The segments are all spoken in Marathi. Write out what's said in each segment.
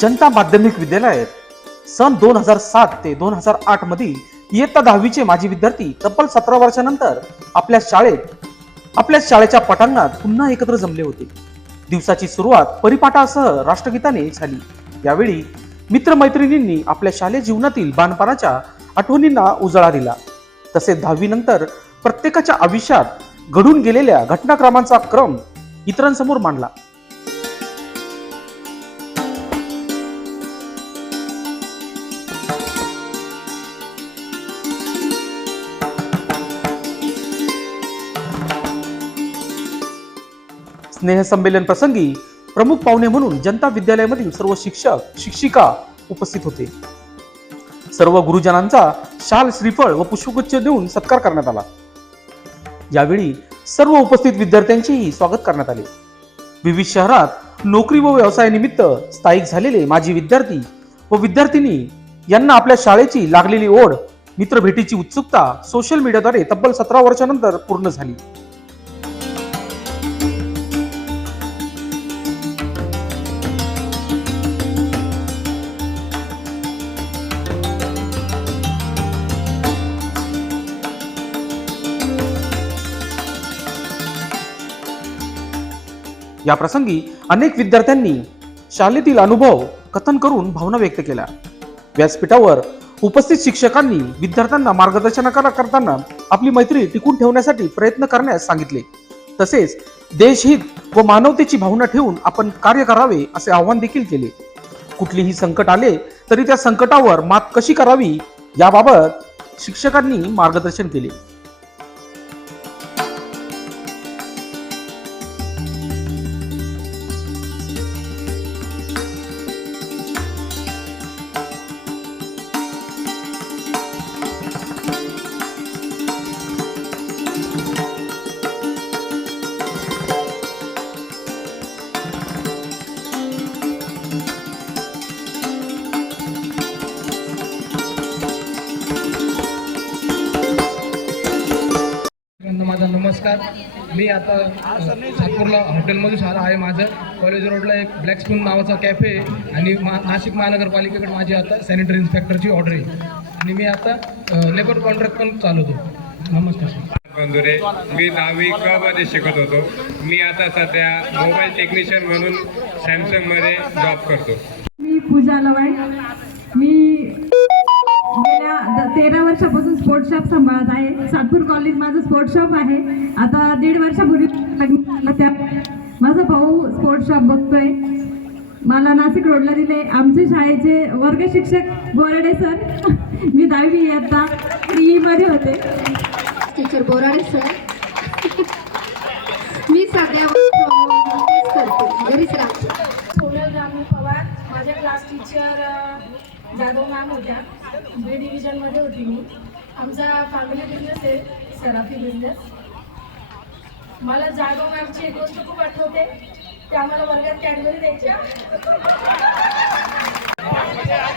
जनता माध्यमिक विद्यालयात सन दोन हजार सात ते दोन हजार आठ मधील इयत्ता दहावीचे माजी विद्यार्थी तब्बल सतरा वर्षानंतर आपल्या शाळेत आपल्या शाळेच्या पटांगणात पुन्हा एकत्र जमले होते. दिवसाची सुरुवात परिपाठासह राष्ट्रगीताने झाली. यावेळी मित्रमैत्रिणींनी आपल्या शालेय जीवनातील बाणपणाच्या आठवणींना उजाळा दिला. तसेच दहावी नंतर प्रत्येकाच्या आयुष्यात घडून गेलेल्या घटनाक्रमांचा क्रम इतरांसमोर मांडला. स्नेहसंमेलन प्रसंगी प्रमुख पाहुणे म्हणून जनता विद्यालयामधील सर्व शिक्षक शिक्षिका उपस्थित होते. सर्व गुरुजनांचा शाल श्रीफळ व पुष्पगुच्छ देऊन सत्कार करण्यात आला. यावेळी सर्व उपस्थित विद्यार्थ्यांचेही स्वागत करण्यात आले. विविध शहरात नोकरी व व्यवसायानिमित्त स्थायिक झालेले माजी विद्यार्थी व विद्यार्थिनी यांना आपल्या शाळेची लागलेली ओढ मित्रभेटीची उत्सुकता सोशल मीडियाद्वारे तब्बल सतरा वर्षानंतर पूर्ण झाली. या प्रसंगी अनेक विद्यार्थ्यांनी शाळेतील अनुभव कथन करून भावना व्यक्त केल्या. व्यासपीठावर उपस्थित शिक्षकांनी विद्यार्थ्यांना मार्गदर्शन करताना आपली मैत्री टिकून ठेवण्यासाठी प्रयत्न करण्यास सांगितले. तसेच देशहित व मानवतेची भावना ठेवून आपण कार्य करावे असे आवाहन देखील केले. कुठलीही संकट आले तरी त्या संकटावर मात कशी करावी याबाबत शिक्षकांनी मार्गदर्शन केले. मी आता सातपूरला हॉटेलमधून आला आहे माझं. कॉलेज रोडला एक ब्लॅक स्पून नावाचा कॅफे आहे. आणि मा नाशिक महानगरपालिकेकडे माझी आता सॅनिटरी इन्स्पेक्टरची ऑर्डर आहे. आणि मी आता लेबर कॉन्ट्रॅक्ट पण चालवतो. नमस्कार. सर बंधुरे मी दहावी क मध्ये शिकत होतो. मी आता सध्या मोबाईल टेक्निशियन म्हणून सॅमसंगमध्ये जॉब करतो. मी पूजा लवाई. तेरा वर्षापासून स्पोर्ट्स शॉप सांभाळत आहे. सातपूर कॉलेज माझं स्पोर्ट्स शॉप आहे. आता दीड वर्षापूर्वी लग्न झालं त्या माझा भाऊ स्पोर्ट्स शॉप बघतोय. मला नाशिक रोडला दिले. आमचे शाळेचे वर्ग शिक्षक बोराडे सर मी दहावी इयत्ता ई मध्ये होते. टीचर बोराडे सर मी सध्या घरीच राहते. सोनल रामू पवार माझ्या क्लास टीचर जाधव मॅम होत्या. बी डिव्हिजनमध्ये होती मी. आमचा फॅमिली बिझनेस आहे सराफी बिझनेस मला जाधव मॅमची एक गोष्ट खूप आठवते. ते आम्हाला वर्गात कॅडबरी द्यायच्या.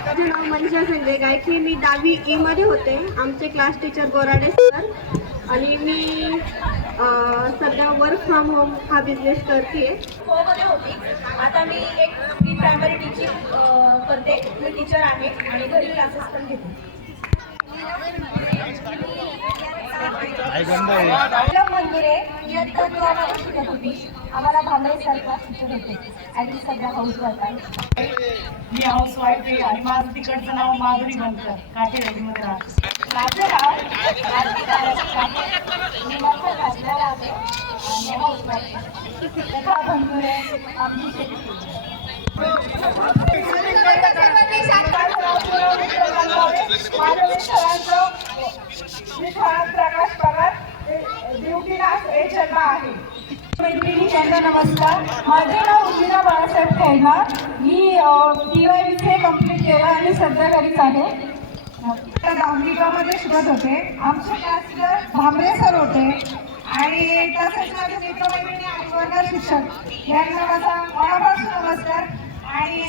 माझे नाव मनीषा संजय गायकी. मी दहावी ई मध्ये होते. आमचे क्लास टीचर गोराडे सर आणि मी सध्या वर्क फ्रॉम होम हा बिझनेस करते. मध्ये होती. आता मी एक प्री प्रायमरी टीचिंग करते. मी टीचर आहे आणि घरी क्लासेस पण घेते. आपलं मंदिर आहे. इयत्ता दोन आम्हाला शिकत होती आम्हाला भांबळे सरकार शिकत होते. आणि सध्या हाऊस वाईफ आहे. मी हाऊस वाईफ आहे आणि माझं तिकडचं नाव माधुरी बनकर काठेवाडीमध्ये राहते. माझं नाव मी माझं आणि हाऊस वाईफ आहे. आमची शेती प्रकाश पवार ड्युटी नाश जन्म आहे. मैत्रिणी त्यांना नमस्कार. माझे नाव उर्मिला बाळासाहेब खैरनार मी P Y B C complete केलं आणि सध्या घरीच आहे. दहावीमध्ये शिकत होते. आमचे मास्टर भांबरे सर होते. आणि तसेच माझे मित्रमैत्रिणी आणि वर्ग शिक्षक. यांना माझा मनापासून नमस्कार. आणि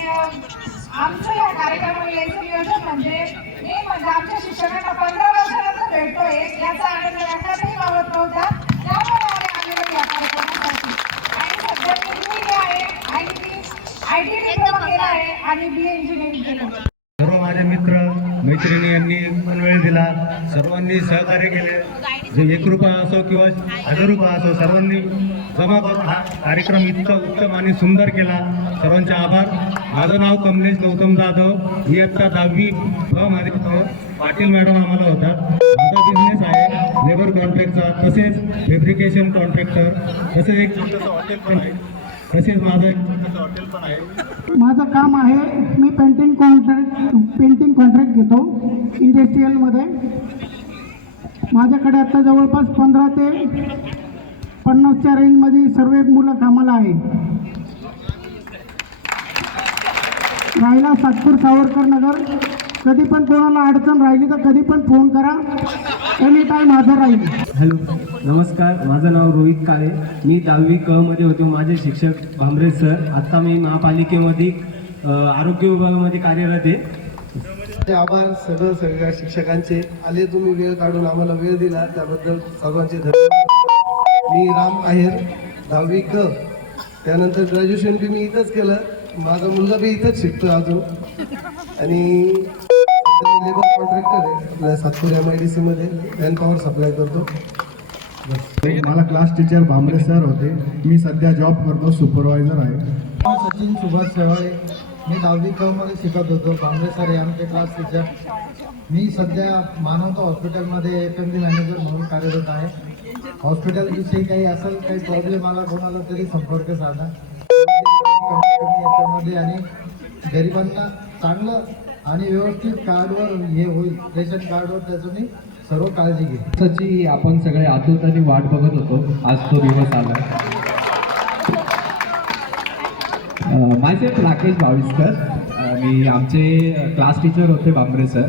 आमचं या कार्यक्रमाला यायचं नियोजन म्हणजे मी म्हणजे आमच्या शिक्षकांना पंधरा वर्षानंतर भेटतोय याचा आनंद व्यक्तही मावत नव्हता. त्यामुळे आम्ही आलेलो या कार्यक्रमासाठी आणि सध्या मी गृहिणी आहे आणि मी आय टी डिप्लोमा केला आहे आणि बी इंजिनिअरिंग केलं आहे. सर्व माझे मित्र मैत्रिणी यांनी पण वेळ दिला. सर्वांनी सहकार्य केले. जे एक रुपया असो किंवा हजार रुपया असो सर्वांनी जमा करून हा कार्यक्रम इतका उत्तम आणि सुंदर केला. सर्वांचे आभार. माझं नाव कमलेश गौतम जाधव. मी आत्ता दहावी ब मध्ये हो, पाटील मॅडम आम्हाला होतात. माझा बिझनेस आहे लेबर कॉन्ट्रॅक्टचा तसेच फेब्रिकेशन कॉन्ट्रॅक्टर तसेच एक छोटंसं हॉटेल पण आहे. तसेच माझं हॉटेल पण आहे माझं काम आहे मी पेंटिंग कॉन्ट्रॅक्ट पेंटिंग कॉन्ट्रॅक्ट घेतो इंडस्ट्रीयलमध्ये माझ्याकडे आता जवळपास पंधरा ते पन्नासच्या रेंजमध्ये सर्व मुलं कामाला आहे. राहिला सातपूर सावरकर नगर. कधी पण कोणाला अडचण राहिली तर कधी पण फोन करा. एनी टाईम हजर राहील. हॅलो. नमस्कार माझं नाव रोहित काळे. मी दहावी क मध्ये होतो माझे शिक्षक भांबरे सर. आत्ता मी महापालिकेमध्ये आरोग्य विभागामध्ये कार्यरत आहे. आभार सगळं सगळ्या शिक्षकांचे. आले तुम्ही वेळ काढून आम्हाला वेळ दिला. त्याबद्दल सर्वांचे धन्यवाद. मी राम आहेर दहावी क. त्यानंतर ग्रॅज्युएशन बी मी इथंच केलं. माझा मुलगा बी इथंच शिकतो अजून. आणि लेबर कॉन्ट्रॅक्टर आहे. आपल्या सातपूर एम आय डी सीमध्ये मॅन पॉवर सप्लाय करतो. मला क्लास टीचर भांबरे सर होते. मी सध्या जॉब करतो सुपरवायझर आहे. सचिन सुभाष शेवाळे. मी दहावी कमध्ये शिकत होतो. भांबरे सर हे आमचे क्लास टीचर मी सध्या मानवता हॉस्पिटलमध्ये एफ एम बी मॅनेजर म्हणून कार्यरत आहे. हॉस्पिटलविषयी काही असेल काही प्रॉब्लेम आला कोणाला तरी संपर्क साधा. याच्यामध्ये आणि गरिबांना चांगलं आणि व्यवस्थित कार्डवर हे होईल रेशन कार्डवर त्याचं मी सर्व काळजी घे. त्याची आपण सगळे आतुरताने वाट बघत होतो. आज तो दिवस आला माझे राकेश भाविस्कर अ, मी आमचे क्लास टीचर होते बांबरे सर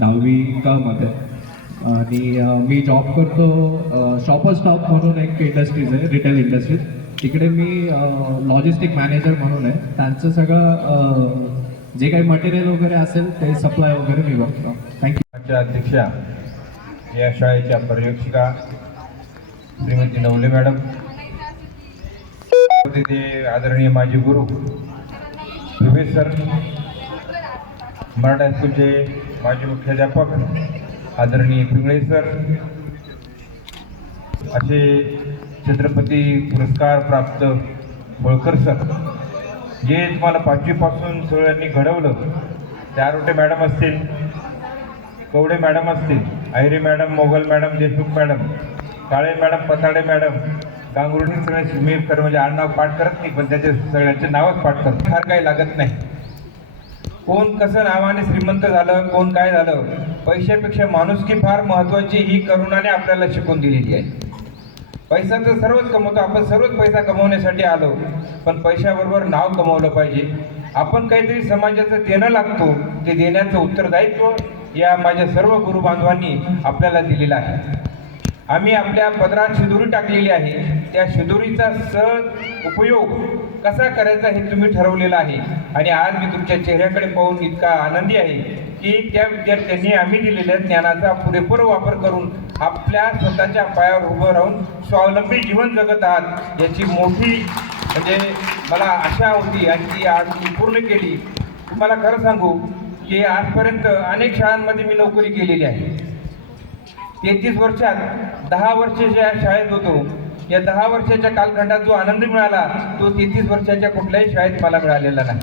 दहावी क मध्ये. आणि मी जॉब करतो शॉपर स्टॉप म्हणून एक इंडस्ट्रीज आहे रिटेल इंडस्ट्रीज तिकडे मी लॉजिस्टिक मॅनेजर म्हणून आहे. त्यांचं सगळं जे काही मटेरियल वगैरे असेल ते सप्लाय वगैरे मी बघतो. थँक्यू आमच्या अध्यक्षा या शाळेच्या पर्यवेक्षिका श्रीमती नवले मॅडम. तिथे आदरणीय माजी गुरु सर मराठा हायस्कूलचे माजी मुख्याध्यापक आदरणीय पिंगळे सर असे छत्रपती पुरस्कार प्राप्त होळकर सर जे तुम्हाला पाचवीपासून सगळ्यांनी घडवलं त्या रोटे मॅडम असतील. कवडे मॅडम असतील Ahire madam Mogal madam Deshmukh madam Kale madam Patade madam Gangurdi सगळ्या मी खरं म्हणजे आडनाव पाठ करत नाही पण त्याचे सगळ्यांचे नावच पाठ करत फार काही लागत नाही. कोण कसं नावाने श्रीमंत झालं कोण काय झालं पैशापेक्षा माणुसकी फार महत्वाची ही करुणाने आपल्याला शिकून दिलेली आहे. पैसा तर सर्वच कमवतो आपण सर्वच पैसा कमवण्यासाठी आलो पण पैशाबरोबर नाव कमवलं पाहिजे. आपण काहीतरी समाजाचं देणं लागतो ते देण्याचं उत्तरदायित्व या माझ्या सर्व गुरु बांधवांनी आपल्याला दिलेला आहे. आम्ही आपल्या पदरात शिदुरी टाकलेली आहे. त्या शिदुरीचा सहज उपयोग कसा करायचा हे तुम्ही ठरवलेलं आहे. आणि आज मी तुमच्या चेहऱ्याकडे पाहून इतका आनंदी आहे की त्या विद्यार्थ्यांनी आम्ही दिलेल्या ज्ञानाचा पुरेपूर वापर करून आपल्या स्वतःच्या पायावर उभं राहून स्वावलंबी जीवन जगत आहात याची मोठी म्हणजे मला आशा होती आणि ती आज मी पूर्ण केली. तुम्हाला खरं सांगू की आजपर्यंत अनेक शाळांमध्ये मी नोकरी केलेली आहे. तेहतीस वर्षात दहा वर्षाच्या शाळेत होतो या दहा वर्षाच्या कालखंडात जो आनंद मिळाला तो तेहतीस वर्षाच्या कुठल्याही शाळेत मला मिळालेला नाही.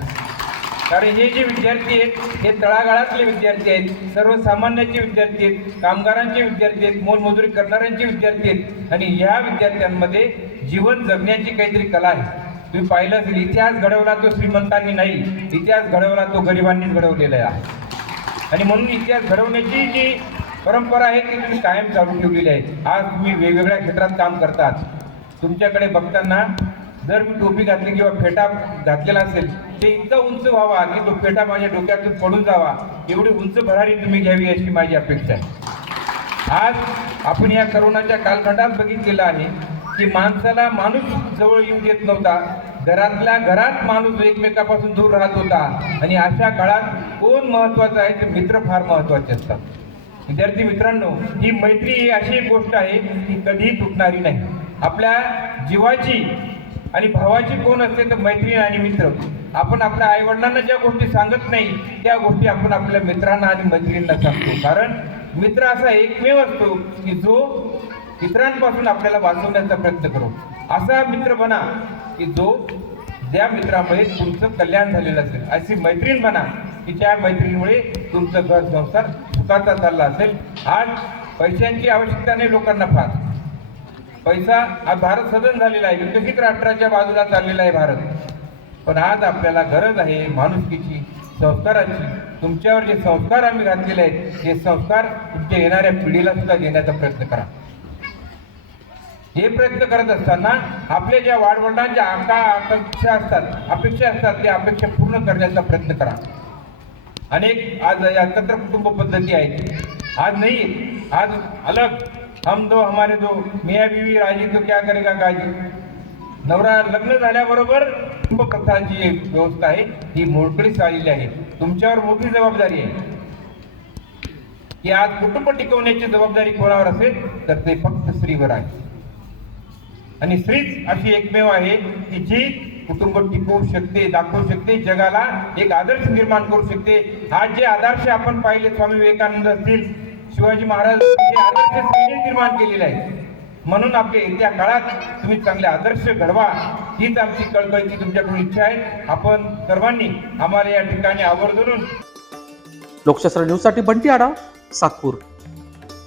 कारण हे जे विद्यार्थी आहेत हे तळागाळातले विद्यार्थी आहेत सर्वसामान्यांचे विद्यार्थी आहेत कामगारांचे विद्यार्थी आहेत मोलमजुरी करणाऱ्यांचे विद्यार्थी आहेत आणि ह्या विद्यार्थ्यांमध्ये जीवन जगण्याची काहीतरी कला आहे. तुम्ही पाहिलं असेल इतिहास घडवला तो श्रीमंतांनी नाही इतिहास घडवला तो गरिबांनीच घडवलेला आहे. आणि म्हणून इतिहास घडवण्याची जी परंपरा आहे ती तुम्ही कायम चालू ठेवलेली आहे. आज तुम्ही वेगवेगळ्या क्षेत्रात काम करतात. तुमच्याकडे बघताना जर मी टोपी घातली किंवा फेटा घातलेला असेल ते इतका उंच व्हावा की तो फेटा माझ्या डोक्यातून पडून जावा. एवढी उंच भरारी तुम्ही घ्यावी अशी माझी अपेक्षा आहे. आज आपण या करोनाच्या कालखंडात बघितलेलं आहे की माणसाला माणूस जवळ येऊ देत नव्हता. घरातल्या घरात माणूस एकमेकापासून दूर राहत होता. आणि अशा काळात कोण महत्वाचं आहे ते मित्र फार महत्त्वाचे असतात. विद्यार्थी मित्रांनो ही मैत्री ही अशी एक गोष्ट आहे की कधीही तुटणारी नाही. आपल्या जीवाची आणि भावाची कोण असते तर मैत्रीण आणि मित्र. आपण आपल्या आईवडिलांना ज्या गोष्टी सांगत नाही त्या गोष्टी आपण आपल्या मित्रांना आणि मैत्रिणींना सांगतो. कारण मित्र असा एकमेव असतो की जो इतरांपासून आपल्याला वाचवण्याचा प्रयत्न करू. असा मित्र बना की जो ज्या मित्रामुळे तुमचं कल्याण झालेलं असेल. अशी मैत्रीण बना की त्या मैत्रिणीमुळे तुमचं घर संसार सुखाचा चालला असेल. आज पैशांची आवश्यकता नाही लोकांना फार. पैसा हा भारत सदन झालेला आहे. विकसित राष्ट्राच्या बाजूला चाललेला आहे भारत. पण आज आपल्याला गरज आहे माणुसकीची संस्काराची. तुमच्यावर जे संस्कार आम्ही घातलेले आहेत ते संस्कार तुमच्या येणाऱ्या पिढीला सुद्धा देण्याचा प्रयत्न करा. हे प्रयत्न करत असताना आपल्या ज्या वाडवडिलांच्या आका आकांक्षा असतात अपेक्षा असतात त्या अपेक्षा पूर्ण करण्याचा प्रयत्न करा. अनेक आज या एकत्र कुटुंब पद्धती आहेत. आज नाही आज अलग. हम दो हमारे दो. मिया बीवी राजी तो क्या करेगा काजी? नवरा लग्न झाल्याबरोबर कुटुंब प्रथाची एक व्यवस्था आहे. ही मोडकळीस आलेली आहे. तुमच्यावर मोठी जबाबदारी आहे. की आज कुटुंब टिकवण्याची जबाबदारी कोणावर असेल तर ते फक्त स्त्रीवर आहे. आणि स्त्रीच अशी एकमेव आहे की जी कुटुंब टिकवू शकते दाखवू शकते जगाला एक आदर्श निर्माण करू शकते. आज जे आदर्श आपण पाहिले स्वामी विवेकानंद असतील शिवाजी महाराज आदर्श निर्माण केलेले आहे म्हणून आपल्या येत्या काळात तुम्ही चांगले आदर्श घडवा. हीच आमची कळकळीची तुमच्याकडून इच्छा आहे. आपण सर्वांनी आम्हाला या ठिकाणी आवर्जून लोकशास्त्र न्यूजसाठी बंटी आडा सातपूर.